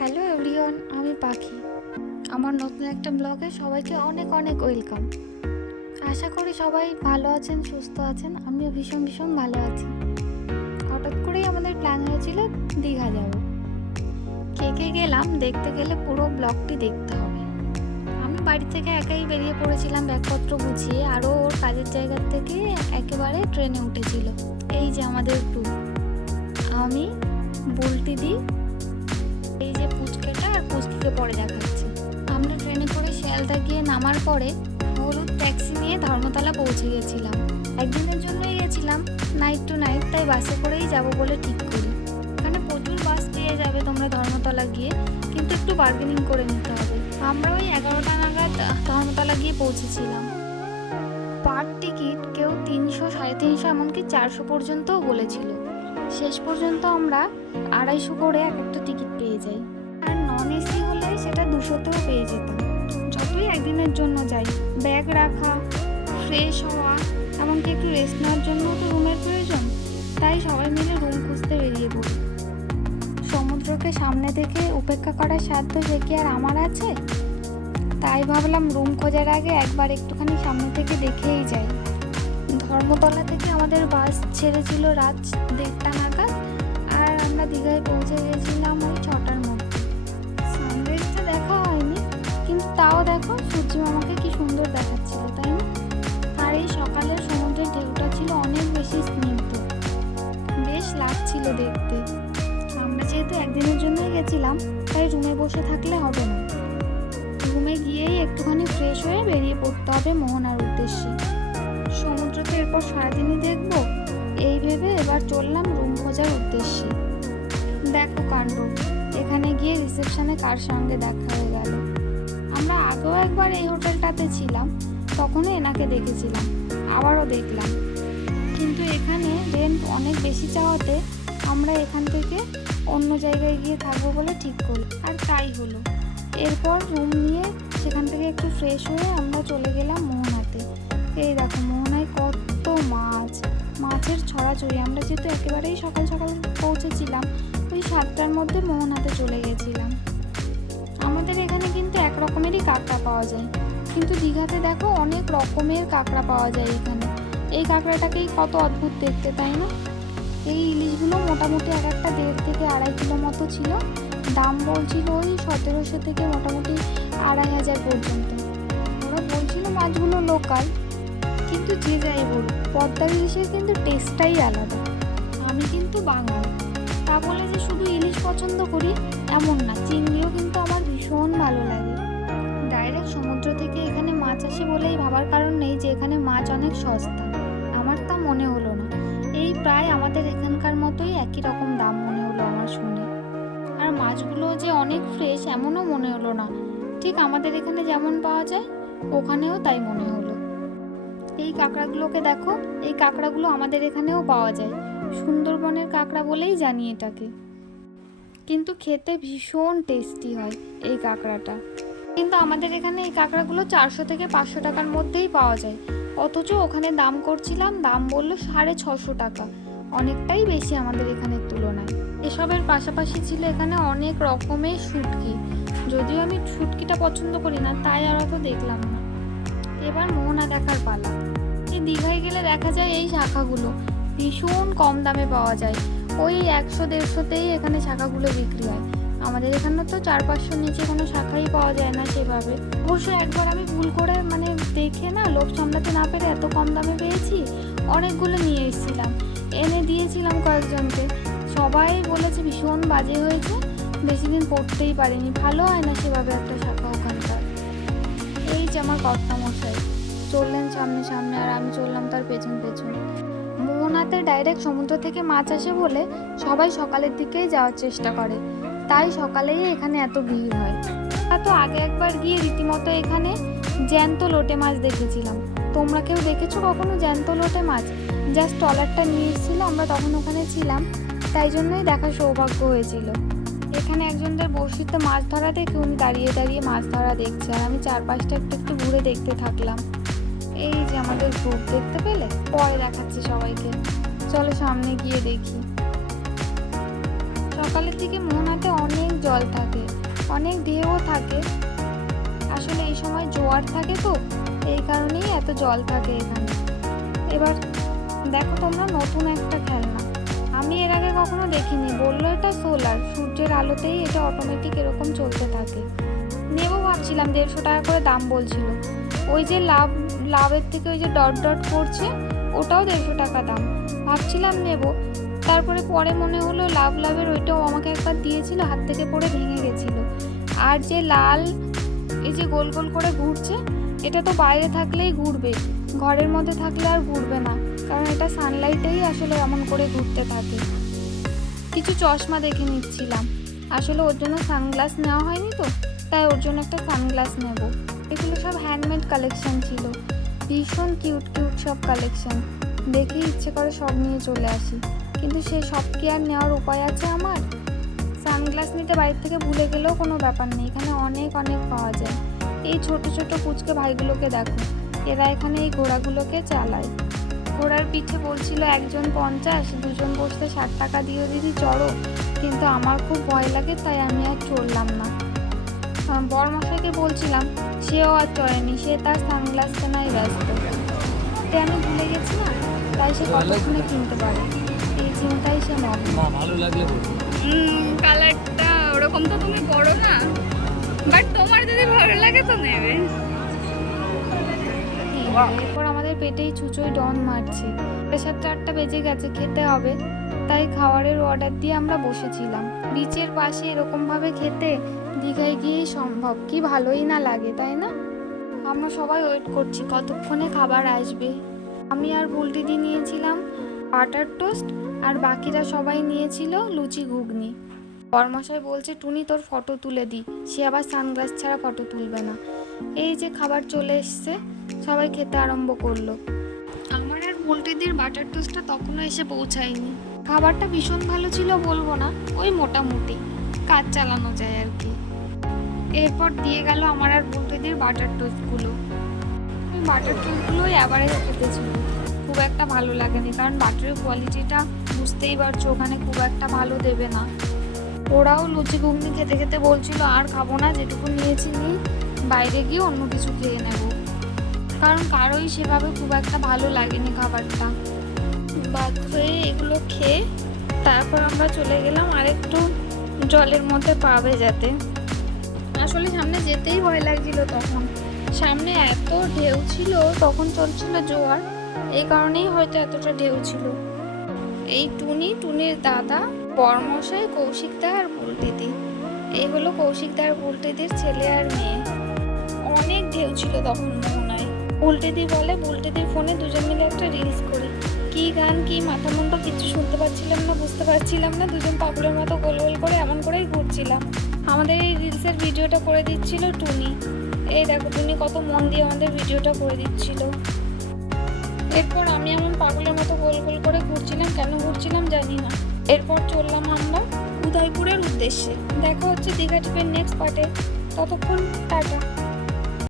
Hello everyone, আমি পাখি। আমার নতুন একটা ব্লগে সবাইকে অনেক অনেক ওয়েলকাম। আশা করি সবাই ভালো আছেন, সুস্থ আছেন। আমিও ভীষণ ভীষণ ভালো আছি। হঠাৎ করেই আমাদের প্ল্যান হয়েছিল দীঘা যাব। কে কে গেলাম দেখতে গেলে পুরো ব্লগটি দেখতে হবে। আমি বাড়ি থেকে একাই বেরিয়ে পড়েছিলাম ব্যাগপত্র গুছিয়ে, আরও ওর কাজের জায়গার থেকে একেবারে ট্রেনে উঠেছিল। এই যে আমাদের গ্রুপ, আমি, বুলটি দি, এই যে পুচকেটা আর পুচকিকে পরে দেখাচ্ছি। আমরা ট্রেনে করে শিয়ালদা গিয়ে নামার পরে হলুদ ট্যাক্সি নিয়ে ধর্মতলা পৌঁছে গেছিলাম। একদিনের জন্যই গেছিলাম, নাইট টু নাইট, তাই বাসে করেই যাব বলে ঠিক করি। এখানে প্রচুর বাস পেয়ে যাবে তোমরা ধর্মতলা গিয়ে, কিন্তু একটু বার্গেনিং করে নিতে হবে। আমরা ওই 11টা নাগাদ ধর্মতলা গিয়ে পৌঁছেছিলাম। পার টিকিট কেউ 300, 350, এমনকি 400 পর্যন্তও বলেছিল। শেষ পর্যন্ত আমরা 250 করে এক একটা টিকিট পেয়ে যাই। আর নন এসি হলে সেটা 200তেও পেয়ে যেতাম। যতই একদিনের জন্য যাই, ব্যাগ রাখা, ফ্রেশ হওয়া, এমনকি একটু রেস্ট নেওয়ার জন্যও তো রুমের প্রয়োজন। তাই সবাই মিলে রুম খুঁজতে বেরিয়ে পড়ি। সমুদ্রকে সামনে দেখে উপেক্ষা করার সাধ্য সে কি আর আমার আছে? তাই ভাবলাম রুম খোঁজার আগে একবার একটুখানি সামনে থেকে দেখেই যাই। ধর্মতলা থেকে আমাদের বাস ছেড়েছিল রাত 1:30 নাগাদ, আর আমরা দীঘায় পৌঁছে গেছিলাম ওই 6টার মধ্যে। সানরাইজটা দেখা হয়নি, কিন্তু তাও দেখো সূর্যি মামাকে কি সুন্দর দেখাচ্ছিল, তাই না? আর এই সকালের সমুদ্রের ঢেউটা ছিল অনেক বেশি স্নিগ্ধ, বেশ লাগছিল দেখতে। আমরা যেহেতু একদিনের জন্যই গেছিলাম, তাই রুমে বসে থাকলে হবে না। রুমে গিয়েই একটুখানি ফ্রেশ হয়ে বেরিয়ে পড়তে হবে মোহনার উদ্দেশ্যে। সমুদ্রকে এরপর সারাদিনই দেখবো, এই ভেবে এবার চললাম রুম খোঁজার উদ্দেশ্যে। দেখো কাণ্ড, এখানে গিয়ে রিসেপশনে কার সঙ্গে দেখা হয়ে গেল। আমরা আগেও একবার এই হোটেলটাতে ছিলাম, তখনও এনাকে দেখেছিলাম, আবারও দেখলাম। কিন্তু এখানে রেন্ট অনেক বেশি চাওয়াতে আমরা এখান থেকে অন্য জায়গায় গিয়ে থাকবো বলে ঠিক করি, আর তাই হলো। এরপর রুম নিয়ে সেখান থেকে একটু ফ্রেশ হয়ে আমরা চলে গেলাম মোহনাতে। এই দেখো মোহনায় কত মাছ, মাছের ছড়াছড়ি। আমরা যেহেতু একেবারেই সকাল সকাল পৌঁছেছিলাম, ওই 7টার মধ্যে মোহনাতে চলে গেছিলাম। আমাদের এখানে কিন্তু এক রকমেরই কাঁকড়া পাওয়া যায়, কিন্তু দীঘাতে দেখো অনেক রকমের কাঁকড়া পাওয়া যায় এখানে। এই কাঁকড়াটাকেই কত অদ্ভুত দেখতে, তাই না? এই ইলিশগুলো মোটামুটি এক একটা 1.5 থেকে 2.5 কিলো মতো ছিল। দাম বলছিল ওই 1700 থেকে মোটামুটি 2500 পর্যন্ত। ওরা বলছিল মাছগুলো লোকাল, কিন্তু যে যাই বলুক পদ্মার ইলিশের কিন্তু টেস্টটাই আলাদা। আমি কিন্তু বাঙাল, তা বলে যে শুধু ইলিশ পছন্দ করি এমন না, চিংড়িও কিন্তু আমার ভীষণ ভালো লাগে। ডাইরেক্ট সমুদ্র থেকে এখানে মাছ আসে বলেই ভাবার কারণ নেই যে এখানে মাছ অনেক সস্তা। আমার তা মনে হলো না, এই প্রায় আমাদের এখানকার মতোই একই রকম দাম মনে হলো আমার শুনে। আর মাছগুলো যে অনেক ফ্রেশ এমনও মনে হলো না, ঠিক আমাদের এখানে যেমন পাওয়া যায় ওখানেও তাই মনে হলো। এই কাঁকড়াগুলোকে দেখো, এই কাঁকড়াগুলো আমাদের এখানেও পাওয়া যায়, সুন্দরবনের কাঁকড়া বলেই জানি এটাকে। কিন্তু খেতে ভীষণ টেস্টি হয় এই কাঁকড়াটা। কিন্তু আমাদের এখানে এই কাঁকড়াগুলো 400 থেকে 500 টাকার মধ্যেই পাওয়া যায়, অথচ ওখানে দাম করছিলাম, দাম বললো 650 টাকা, অনেকটাই বেশি আমাদের এখানের তুলনায়। এসবের পাশাপাশি ছিল এখানে অনেক রকমের শুটকি, যদিও আমি শুটকিটা পছন্দ করি না, তাই আর অত দেখলাম না। এবার মোহনা দেখার পালা। এই দীঘায় গেলে দেখা যায় এই শাখাগুলো ভীষণ কম দামে পাওয়া যায়, ওই 100-150তেই এখানে শাখাগুলো বিক্রি হয়। আমাদের এখানে তো 400-500 নিচে কোনো শাখাই পাওয়া যায় না সেভাবে। অবশ্য একবার আমি ভুল করে দেখে না, লোভ সামলাতে না পেরে এত কম দামে পেয়েছি, অনেকগুলো নিয়ে এসেছিলাম, এনে দিয়েছিলাম কয়েকজনকে। সবাই বলেছে ভীষণ বাজে হয়েছে, বেশি দিন পড়তেই পারিনি, ভালো হয় না সেভাবে একটা শাখা ওখানকার। এই যে আমার কর্তামশাই চললেন সামনে সামনে, আর আমি চললাম তার পেছন পেছন। মোহনাতে ডাইরেক্ট সমুদ্র থেকে মাছ আসে বলে সবাই সকালের দিকেই যাওয়ার চেষ্টা করে, তাই সকালেই এখানে এত ভিড় হয়। তো আগে একবার গিয়ে রীতিমতো এখানে জ্যান্ত লোটে মাছ দেখেছিলাম। তোমরা কেউ দেখেছো কখনো জ্যান্ত লোটে মাছ? জাস্ট ট্রলারটা নিয়ে এসেছিলো, আমরা তখন ওখানে ছিলাম, তাই জন্যই দেখার সৌভাগ্য হয়েছিল। এখানে একজনদের বড়শিতে মাছ ধরা দেখে উনি দাঁড়িয়ে দাঁড়িয়ে মাছ ধরা দেখছে, আর আমি চারপাশটা একটু একটু ঘুরে দেখতে থাকলাম। এই যে আমাদের গ্রুপ, দেখতে পেলে? পরে দেখাচ্ছি সবাইকে, চলো সামনে গিয়ে দেখি। সকালের দিকে মোহনাতে অনেক জল থাকে, অনেক ঢেউও থাকে। আসলে এই সময় জোয়ার থাকে তো, এই কারণেই এত জল থাকে এখানে। এবার দেখো তোমরা, নতুন একটা খেলনা, আমি এর আগে কখনো দেখিনি। বললো এটা সোলার, সূর্যের আলোতেই এটা অটোমেটিক এরকম চলতে থাকে। নেবো ভাবছিলাম, 150 টাকা করে দাম বলছিল। ওই যে লাভের থেকে ওই যে ডট ডট করছে, ওটাও 150 টাকা দাম। ভাবছিলাম নেব, তারপরে পরে মনে হলো লাভের ওইটাও আমাকে একবার দিয়েছিল, হাত থেকে পড়ে ভেঙে গেছিল। আর যে লাল এই যে গোল গোল করে ঘুরছে, এটা তো বাইরে থাকলেই ঘুরবে, ঘরের মধ্যে থাকলে আর ঘুরবে না, কারণ এটা সানলাইটেই আসলে এমন করে ঘুরতে থাকে। কিছু চশমা দেখে নিচ্ছিলাম, আসলে ওর জন্য সানগ্লাস নেওয়া হয়নি তো, তাই ওর জন্য একটা সানগ্লাস নেব। এগুলো সব হ্যান্ডমেড কালেকশন ছিল, ভীষণ কিউট কিউট সব কালেকশন। দেখেই ইচ্ছে করে সব নিয়ে চলে আসি, কিন্তু সে সব কি আর নেওয়ার উপায় আছে আমার? সানগ্লাস নিতে বাড়ির থেকে ভুলে গেলেও কোনো ব্যাপার নেই, এখানে অনেক অনেক পাওয়া যায়। এই ছোট ছোট পুচকে ভাইগুলোকে দেখো, এরা এখানে এই ঘোড়াগুলোকে চালায়। ঘোড়ার পিঠে বলছিল একজন 50, দুজন বসতে 60 টাকা দিয়ে দিদি চড়ো, কিন্তু আমার খুব ভয় লাগে, তাই আমি আর চড়লাম না। বরমশাইকে বলছিলাম, সেও আর চড়েনি, সে তার সানগ্লাস কেনায় ব্যস্ত। তাই আমি ভুলে গেছি না, তাই সে কতক্ষণে কিনতে পারে, এই চিন্তাই সে মগ্ন। ভালো লাগলে কালারটা ওরকম তো তুমি পড়ো না, বাট তোমার যদি ভালো লাগে তো নেবে। এরপর আমাদের পেটেই চুচোই ডন মারছে, 4:30 বেজে গেছে, খেতে হবে, তাই খাবারের অর্ডার দিয়ে আমরা বসেছিলাম। বিচের পাশে এরকম ভাবে খেতে দীঘায় গিয়েই সম্ভব, কি ভালোই না লাগে, তাই না? আমরা সবাই ওয়েট করছি কতক্ষণে খাবার আসবে। আমি আর বুলটিদি নিয়েছিলাম বাটার টোস্ট, আর বাকিরা সবাই নিয়েছিল লুচি ঘুগনি। বরমশাই বলছে, টুনি তোর ফটো তুলে দি, সে আবার সানগ্লাস ছাড়া ফটো তুলবে না। এই যে খাবার চলে এসছে, সবাই খেতে আরম্ভ করলো। আমার আর বুলটিদির বাটার টোস্টটা তখনও এসে পৌঁছায়নি। খাবারটা ভীষণ ভালো ছিল বলবো না, ওই মোটামুটি কাজ চালানো যায় আর কি। এরপর দিয়ে গেল আমার আর বুলটিদির বাটার টোস্টগুলো। বাটার টোস্টগুলোই অ্যাভারেজ খেতে ছিল, খুব একটা ভালো লাগেনি, কারণ বাটারের কোয়ালিটিটা বুঝতেই পারছো, ওখানে খুব একটা ভালো দেবে না। ওরাও লুচি ঘুগনি খেতে খেতে বলছিল আর খাবো না, যেটুকু নিয়েছি নি, বাইরে গিয়ে অন্য কিছু খেয়ে নেব, কারণ কারোই সেভাবে খুব একটা ভালো লাগেনি খাবারটা। বাদ হয়ে এগুলো খেয়ে তারপর আমরা চলে গেলাম আরেকটু জলের মধ্যে পা ভেজাতে। আসলে সামনে যেতেই ভয় লাগছিল, তখন সামনে এত ঢেউ ছিল, তখন চলছিল জোয়ার, এই কারণেই হয়তো এতটা ঢেউ ছিল। এই টুনির দাদা, বরমশাই, কৌশিকদা আর বুলটিদি, এই হলো কৌশিকদা আর বুলটিদির ছেলে আর মেয়ে। অনেক ঢেউ ছিল তখন মোহনায়। বুলটিদি বলে, বুলটিদির ফোনে দুজন মিলে একটা রিলস করি, কি গান কি মাথা মুন্ড কিছু শুনতে পাচ্ছিলাম না, বুঝতে পারছিলাম না, দুজন পাগলের মতো গোল গোল করে এমন করেই ঘুরছিলাম। আমাদের এই রিলসের ভিডিওটা করে দিচ্ছিল টুনি। এই দেখো, টুনি কত মন দিয়ে আমাদের ভিডিওটা করে দিচ্ছিল। এরপর আমি এমন পাগলের মতো গোল গোল করে ঘুরছিলাম, কেন ঘুরছিলাম জানি না। এরপর চললাম আমরা উদয়পুরের উদ্দেশ্যে। দেখা হচ্ছে দীঘা ট্রিপের নেক্সট পার্টে, ততক্ষণ টাটা।